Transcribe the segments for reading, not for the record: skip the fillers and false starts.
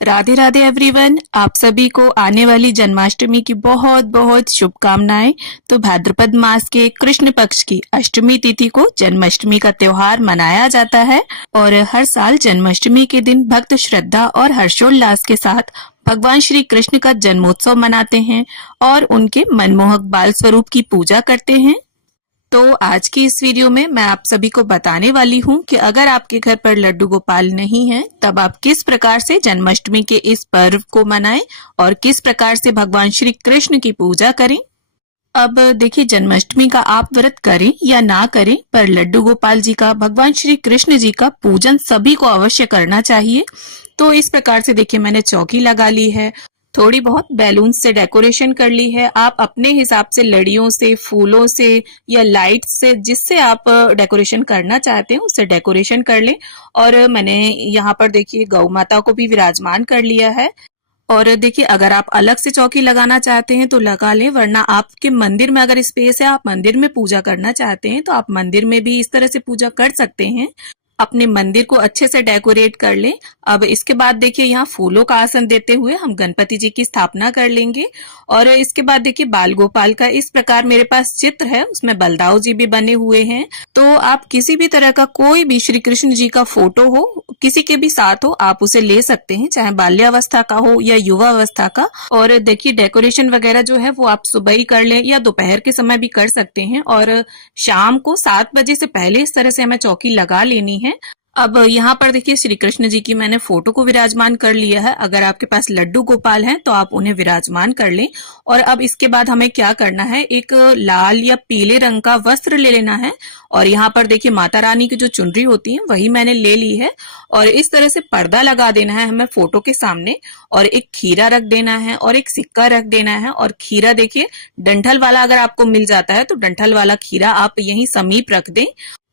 Radhe Radhe everyone. आप सभी को आने वाली जन्माष्टमी की बहुत बहुत शुभकामनाएं। तो भाद्रपद मास के कृष्ण पक्ष की अष्टमी तिथि को जन्माष्टमी का त्योहार मनाया जाता है और हर साल जन्माष्टमी के दिन भक्त श्रद्धा और हर्षोल्लास के साथ भगवान श्री कृष्ण का जन्मोत्सव मनाते हैं और उनके मनमोहक बाल स्वरूप की पूजा करते हैं। तो आज की इस वीडियो में मैं आप सभी को बताने वाली हूँ कि अगर आपके घर पर लड्डू गोपाल नहीं है तब आप किस प्रकार से जन्माष्टमी के इस पर्व को मनाएं और किस प्रकार से भगवान श्री कृष्ण की पूजा करें। अब देखिए, जन्माष्टमी का आप व्रत करें या ना करें, पर लड्डू गोपाल जी का, भगवान श्री कृष्ण जी का पूजन सभी को अवश्य करना चाहिए। तो इस प्रकार से देखिए, मैंने चौकी लगा ली है, थोड़ी बहुत बैलून से डेकोरेशन कर ली है। आप अपने हिसाब से लड़ियों से, फूलों से या लाइट से, जिससे आप डेकोरेशन करना चाहते हैं उससे डेकोरेशन कर लें। और मैंने यहाँ पर देखिए गौ माता को भी विराजमान कर लिया है। और देखिए, अगर आप अलग से चौकी लगाना चाहते हैं तो लगा लें, वरना आपके मंदिर में अगर स्पेस है, आप मंदिर में पूजा करना चाहते हैं तो आप मंदिर में भी इस तरह से पूजा कर सकते हैं। अपने मंदिर को अच्छे से डेकोरेट कर लें। अब इसके बाद देखिए, यहाँ फूलों का आसन देते हुए हम गणपति जी की स्थापना कर लेंगे। और इसके बाद देखिए, बाल गोपाल का इस प्रकार मेरे पास चित्र है, उसमें बलदाव जी भी बने हुए हैं। तो आप किसी भी तरह का कोई भी श्री कृष्ण जी का फोटो हो, किसी के भी साथ हो, आप उसे ले सकते हैं, चाहे बाल्यावस्था का हो या युवा अवस्था का। और देखिए, डेकोरेशन वगैरह जो है वो आप सुबह ही कर लें या दोपहर के समय भी कर सकते हैं। और शाम को 7 बजे से पहले इस तरह से हमें चौकी लगा लेनी है। अब यहाँ पर देखिए, श्री कृष्ण जी की मैंने फोटो को विराजमान कर लिया है। अगर आपके पास लड्डू गोपाल हैं तो आप उन्हें विराजमान कर लें। और अब इसके बाद हमें क्या करना है, एक लाल या पीले रंग का वस्त्र ले लेना है। और यहाँ पर देखिए, माता रानी की जो चुनरी होती है वही मैंने ले ली है। और इस तरह से पर्दा लगा देना है हमें फोटो के सामने। और एक खीरा रख देना है और एक सिक्का रख देना है। और खीरा देखिए, डंठल वाला अगर आपको मिल जाता है तो डंठल वाला खीरा आप यहीं समीप रख दें।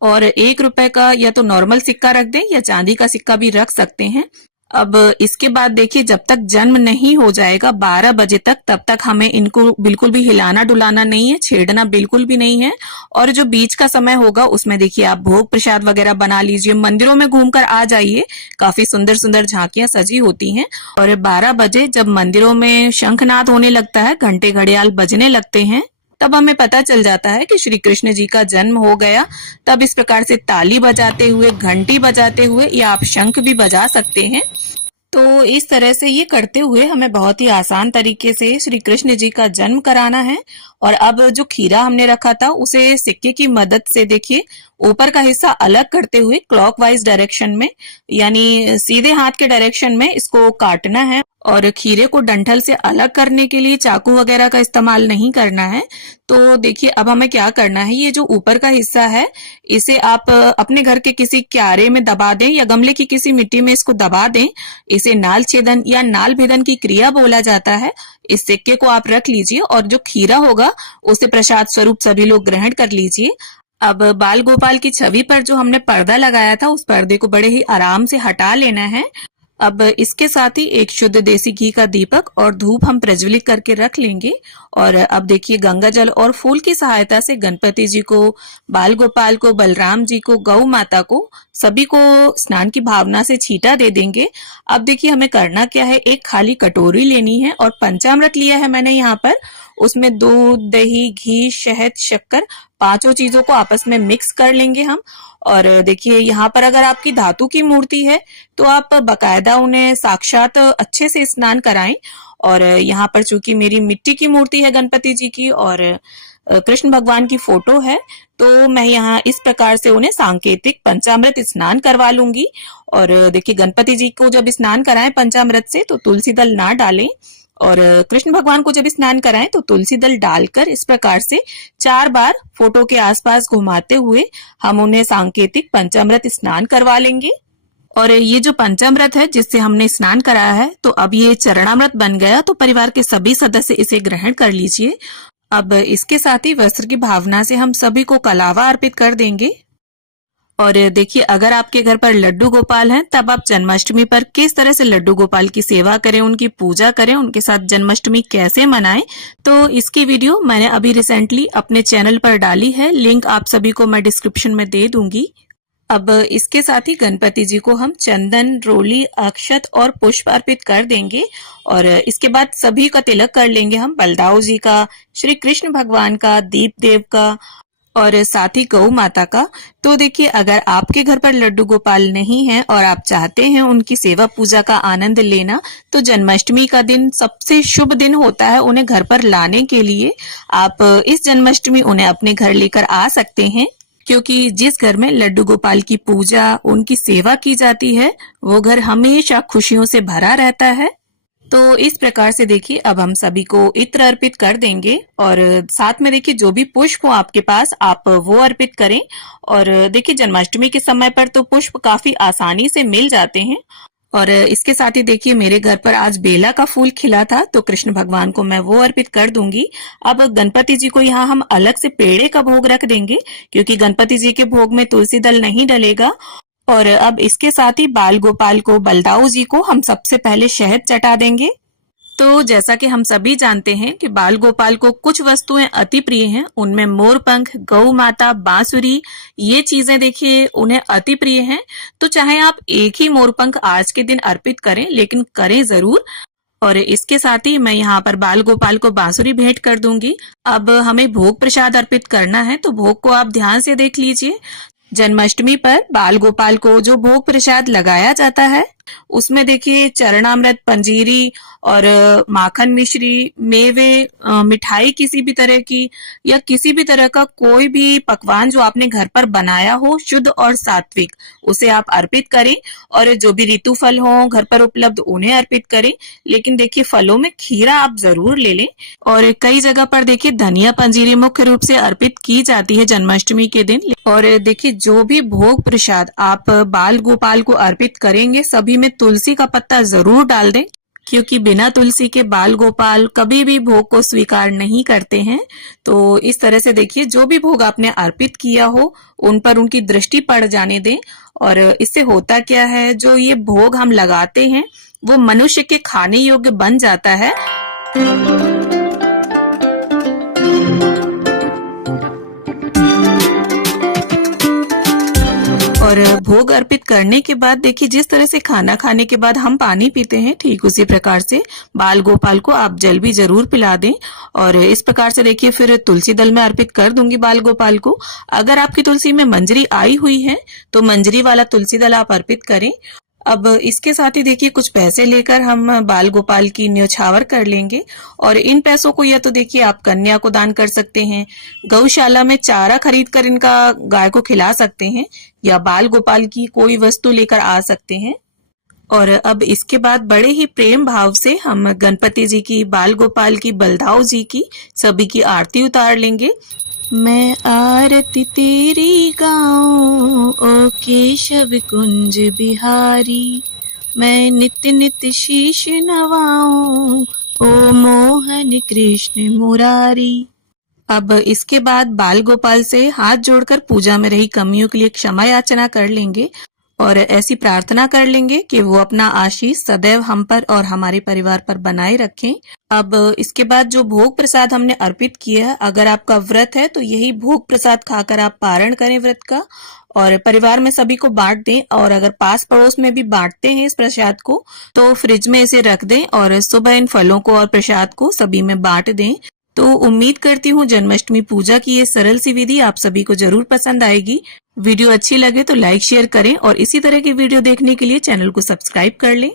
और 1 रुपए का या तो नॉर्मल सिक्का रख दें या चांदी का सिक्का भी रख सकते हैं। अब इसके बाद देखिए, जब तक जन्म नहीं हो जाएगा 12 बजे तक, तब तक हमें इनको बिल्कुल भी हिलाना डुलाना नहीं है, छेड़ना बिल्कुल भी नहीं है। और जो बीच का समय होगा उसमें देखिए, आप भोग प्रसाद वगैरह बना लीजिए, मंदिरों में घूमकर आ जाइए, काफी सुंदर सुंदर झांकियां सजी होती हैं। और 12 बजे जब मंदिरों में शंखनाद होने लगता है, घंटे घड़ियाल बजने लगते हैं, तब हमें पता चल जाता है कि श्री कृष्ण जी का जन्म हो गया। तब इस प्रकार से ताली बजाते हुए, घंटी बजाते हुए या आप शंख भी बजा सकते हैं। तो इस तरह से ये करते हुए हमें बहुत ही आसान तरीके से श्री कृष्ण जी का जन्म कराना है। और अब जो खीरा हमने रखा था उसे सिक्के की मदद से देखिए, ऊपर का हिस्सा अलग करते हुए क्लॉकवाइज डायरेक्शन में, यानी सीधे हाथ के डायरेक्शन में इसको काटना है। और खीरे को डंठल से अलग करने के लिए चाकू वगैरह का इस्तेमाल नहीं करना है। तो देखिए, अब हमें क्या करना है, ये जो ऊपर का हिस्सा है इसे आप अपने घर के किसी क्यारे में दबा दें या गमले की किसी मिट्टी में इसको दबा दें। इसे नाल छेदन या नाल भेदन की क्रिया बोला जाता है। इस सिक्के को आप रख लीजिए और जो खीरा होगा उसे प्रसाद स्वरूप सभी लोग ग्रहण कर लीजिए। अब बाल गोपाल की छवि पर जो हमने पर्दा लगाया था उस पर्दे को बड़े ही आराम से हटा लेना है। अब इसके साथ ही एक शुद्ध देसी घी का दीपक और धूप हम प्रज्वलित करके रख लेंगे। और अब देखिए, गंगा जल और फूल की सहायता से गणपति जी को, बाल गोपाल को, बलराम जी को, गौ माता को, सभी को स्नान की भावना से छींटा दे देंगे। अब देखिए, हमें करना क्या है, एक खाली कटोरी लेनी है और पंचामृत लिया है मैंने यहाँ पर। उसमें दूध, दही, घी, शहद, शक्कर, पांचों चीजों को आपस में मिक्स कर लेंगे हम। और देखिए, यहाँ पर अगर आपकी धातु की मूर्ति है तो आप बकायदा उन्हें साक्षात अच्छे से स्नान कराएं। और यहाँ पर चूंकि मेरी मिट्टी की मूर्ति है गणपति जी की और कृष्ण भगवान की फोटो है, तो मैं यहाँ इस प्रकार से उन्हें सांकेतिक पंचामृत स्नान करवा लूंगी। और देखिए, गणपति जी को जब स्नान कराएं पंचामृत से तो तुलसी दल ना डालें। और कृष्ण भगवान को जब स्नान कराएं तो तुलसी दल डालकर इस प्रकार से 4 बार फोटो के आसपास घुमाते हुए हम उन्हें सांकेतिक पंचामृत स्नान करवा लेंगे। और ये जो पंचामृत है जिससे हमने स्नान कराया है, तो अब ये चरणामृत बन गया, तो परिवार के सभी सदस्य इसे ग्रहण कर लीजिए। अब इसके साथ ही वस्त्र की भावना से हम सभी को कलावा अर्पित कर देंगे। और देखिए, अगर आपके घर पर लड्डू गोपाल हैं तब आप जन्माष्टमी पर किस तरह से लड्डू गोपाल की सेवा करें, उनकी पूजा करें, उनके साथ जन्माष्टमी कैसे मनाएं, तो इसकी वीडियो मैंने अभी रिसेंटली अपने चैनल पर डाली है। लिंक आप सभी को मैं डिस्क्रिप्शन में दे दूंगी। अब इसके साथ ही गणपति जी को हम चंदन, रोली, अक्षत और पुष्प अर्पित कर देंगे और इसके बाद सभी का तिलक कर लेंगे हम। बलदाऊ जी का, श्री कृष्ण भगवान का, दीप देव का और साथ ही गौ माता का। तो देखिए, अगर आपके घर पर लड्डू गोपाल नहीं है और आप चाहते हैं उनकी सेवा पूजा का आनंद लेना, तो जन्माष्टमी का दिन सबसे शुभ दिन होता है उन्हें घर पर लाने के लिए। आप इस जन्माष्टमी उन्हें अपने घर लेकर आ सकते हैं, क्योंकि जिस घर में लड्डू गोपाल की पूजा, उनकी सेवा की जाती है, वो घर हमेशा खुशियों से भरा रहता है। तो इस प्रकार से देखिए, अब हम सभी को इत्र अर्पित कर देंगे और साथ में देखिए जो भी पुष्प हो आपके पास आप वो अर्पित करें। और देखिए, जन्माष्टमी के समय पर तो पुष्प काफी आसानी से मिल जाते हैं। और इसके साथ ही देखिए, मेरे घर पर आज बेला का फूल खिला था, तो कृष्ण भगवान को मैं वो अर्पित कर दूंगी। अब गणपति जी को यहाँ हम अलग से पेड़े का भोग रख देंगे, क्योंकि गणपति जी के भोग में तुलसी दल नहीं डलेगा। और अब इसके साथ ही बाल गोपाल को, बलदाऊ जी को हम सबसे पहले शहद चटा देंगे। तो जैसा कि हम सभी जानते हैं कि बाल गोपाल को कुछ वस्तुएं अति प्रिय हैं, उनमें मोरपंख, गौ माता, बांसुरी, ये चीजें देखिए उन्हें अति प्रिय हैं। तो चाहे आप एक ही मोरपंख आज के दिन अर्पित करें, लेकिन करें जरूर। और इसके साथ ही मैं यहाँ पर बाल गोपाल को बांसुरी भेंट कर दूंगी। अब हमें भोग प्रसाद अर्पित करना है, तो भोग को आप ध्यान से देख लीजिए। जन्माष्टमी पर बाल गोपाल को जो भोग प्रसाद लगाया जाता है, उसमें देखिए चरणामृत, पंजीरी और माखन मिश्री, मेवे, मिठाई किसी भी तरह की या किसी भी तरह का कोई भी पकवान जो आपने घर पर बनाया हो, शुद्ध और सात्विक, उसे आप अर्पित करें। और जो भी ऋतु फल हो घर पर उपलब्ध, उन्हें अर्पित करें। लेकिन देखिए, फलों में खीरा आप जरूर ले लें। और कई जगह पर देखिए धनिया पंजीरी मुख्य रूप से अर्पित की जाती है जन्माष्टमी के दिन। और देखिए, जो भी भोग प्रसाद आप बाल गोपाल को अर्पित करेंगे, सभी में तुलसी का पत्ता जरूर डाल दें, क्योंकि बिना तुलसी के बाल गोपाल कभी भी भोग को स्वीकार नहीं करते हैं। तो इस तरह से देखिए, जो भी भोग आपने अर्पित किया हो, उन पर उनकी दृष्टि पड़ जाने दें। और इससे होता क्या है, जो ये भोग हम लगाते हैं वो मनुष्य के खाने योग्य बन जाता है। और भोग अर्पित करने के बाद देखिए, जिस तरह से खाना खाने के बाद हम पानी पीते हैं, ठीक उसी प्रकार से बाल गोपाल को आप जल भी जरूर पिला दें। और इस प्रकार से देखिए, फिर तुलसी दल में अर्पित कर दूंगी बाल गोपाल को। अगर आपकी तुलसी में मंजरी आई हुई है, तो मंजरी वाला तुलसी दल आप अर्पित करें। अब इसके साथ ही देखिए, कुछ पैसे लेकर हम बाल गोपाल की न्योछावर कर लेंगे। और इन पैसों को या तो देखिए आप कन्या को दान कर सकते हैं, गौशाला में चारा खरीद कर इनका गाय को खिला सकते हैं, या बाल गोपाल की कोई वस्तु लेकर आ सकते हैं। और अब इसके बाद बड़े ही प्रेम भाव से हम गणपति जी की, बाल गोपाल की, बलदाऊ जी की, सभी की आरती उतार लेंगे। मैं आरती तेरी गाऊं ओ केशव कुंज बिहारी, मैं नित्य नित्य शीश नवाऊं ओ मोहन कृष्ण मुरारी। अब इसके बाद बाल गोपाल से हाथ जोड़कर पूजा में रही कमियों के लिए क्षमा याचना कर लेंगे और ऐसी प्रार्थना कर लेंगे कि वो अपना आशीष सदैव हम पर और हमारे परिवार पर बनाए रखें। अब इसके बाद जो भोग प्रसाद हमने अर्पित किया है, अगर आपका व्रत है तो यही भोग प्रसाद खाकर आप पारण करें व्रत का, और परिवार में सभी को बांट दें। और अगर पास पड़ोस में भी बांटते हैं इस प्रसाद को, तो फ्रिज में इसे रख दें और सुबह इन फलों को और प्रसाद को सभी में बांट दें। तो उम्मीद करती हूँ जन्माष्टमी पूजा की ये सरल सी विधि आप सभी को जरूर पसंद आएगी। वीडियो अच्छी लगे तो लाइक शेयर करें और इसी तरह की वीडियो देखने के लिए चैनल को सब्सक्राइब कर लें।